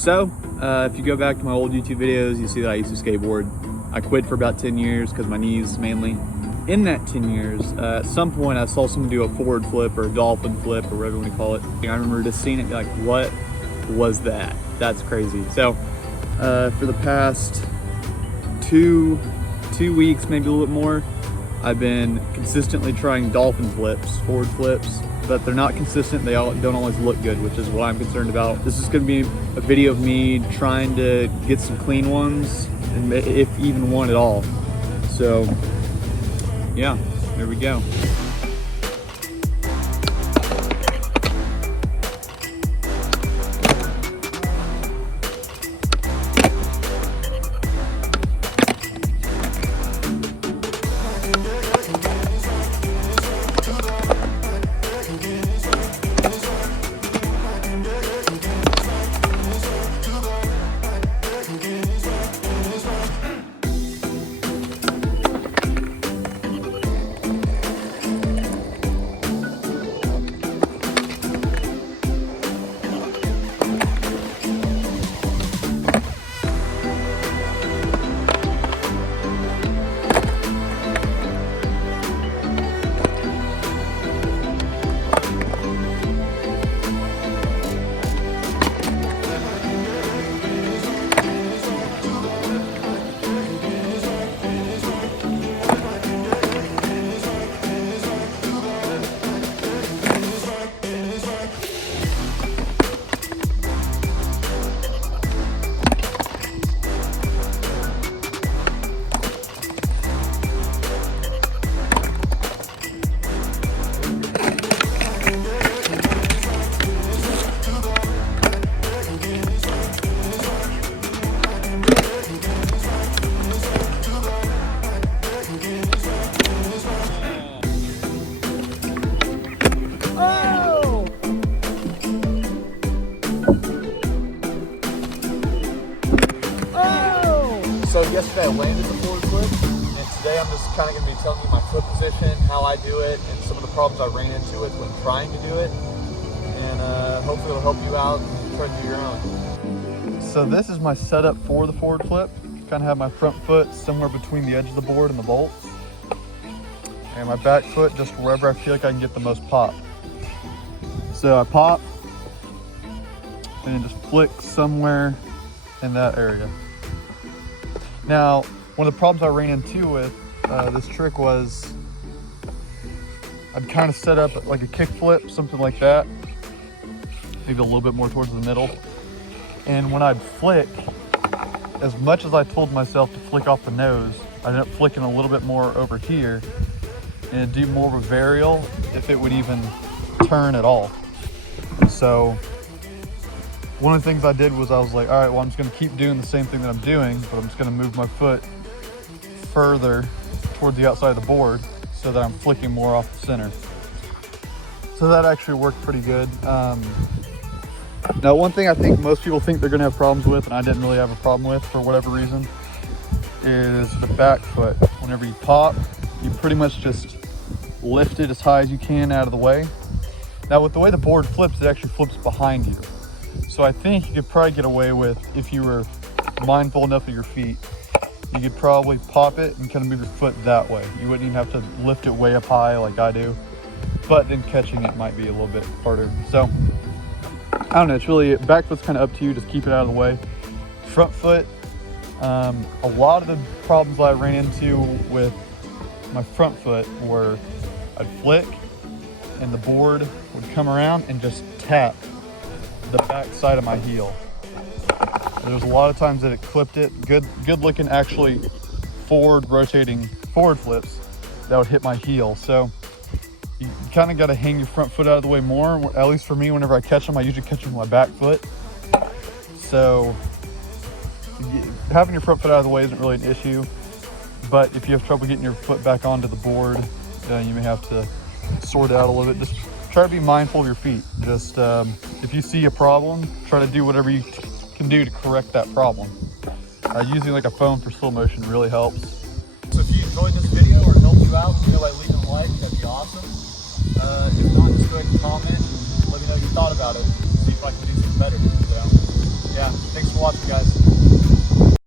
So, if you go back to my old YouTube videos, you see that I used to skateboard. I quit for about 10 years because my knees mainly. In that 10 years, at some point I saw someone do a forward flip or a dolphin flip or whatever you want to call it. I remember just seeing it and be like, what was that? That's crazy. So, for the past two weeks, maybe a little bit more, I've been consistently trying dolphin flips, forward flips, but they're not consistent. They don't always look good, which is what I'm concerned about. This is going to be a video of me trying to get some clean ones, and if even one at all. So yeah, there we go. So yesterday I landed the forward flip, and today I'm just kind of going to be telling you my foot position, how I do it, and some of the problems I ran into it when trying to do it. And hopefully it'll help you out and try to do your own. So this is my setup for the forward flip. Kind of have my front foot somewhere between the edge of the board and the bolts. And my back foot just wherever I feel like I can get the most pop. So I pop, and then just flick somewhere in that area. Now, one of the problems I ran into with this trick was I'd kind of set up like a kick flip, something like that, maybe a little bit more towards the middle. And when I'd flick, as much as I told myself to flick off the nose, I ended up flicking a little bit more over here and it'd do more of a varial if it would even turn at all. So one of the things I did was I was like, all right, well, I'm just gonna keep doing the same thing that I'm doing, but I'm just gonna move my foot further toward the outside of the board so that I'm flicking more off the center. So that actually worked pretty good. Now, one thing I think most people think they're gonna have problems with, and I didn't really have a problem with for whatever reason, is the back foot. Whenever you pop, you pretty much just lift it as high as you can out of the way. Now, with the way the board flips, it actually flips behind you. So I think you could probably get away with, if you were mindful enough of your feet, you could probably pop it and kind of move your foot that way. You wouldn't even have to lift it way up high like I do, but then catching it might be a little bit harder. So I don't know, it's really, back foot's kind of up to you, just keep it out of the way. Front foot, a lot of the problems I ran into with my front foot were I'd flick and the board would come around and just tap the back side of my heel. There's a lot of times that it clipped it. Good looking, actually forward rotating forward flips that would hit my heel. So you kind of got to hang your front foot out of the way more. At least for me, whenever I catch them, I usually catch them with my back foot. So having your front foot out of the way isn't really an issue. But if you have trouble getting your foot back onto the board, you may have to sort it out a little bit. Just try to be mindful of your feet. Just if you see a problem, try to do whatever you can do to correct that problem. Using like a phone for slow motion really helps. So if you enjoyed this video or it helped you out, by leaving a like, that'd be awesome. If not, just go ahead and comment and let me know what you thought about it. See if I can do something better. So yeah. for watching, guys.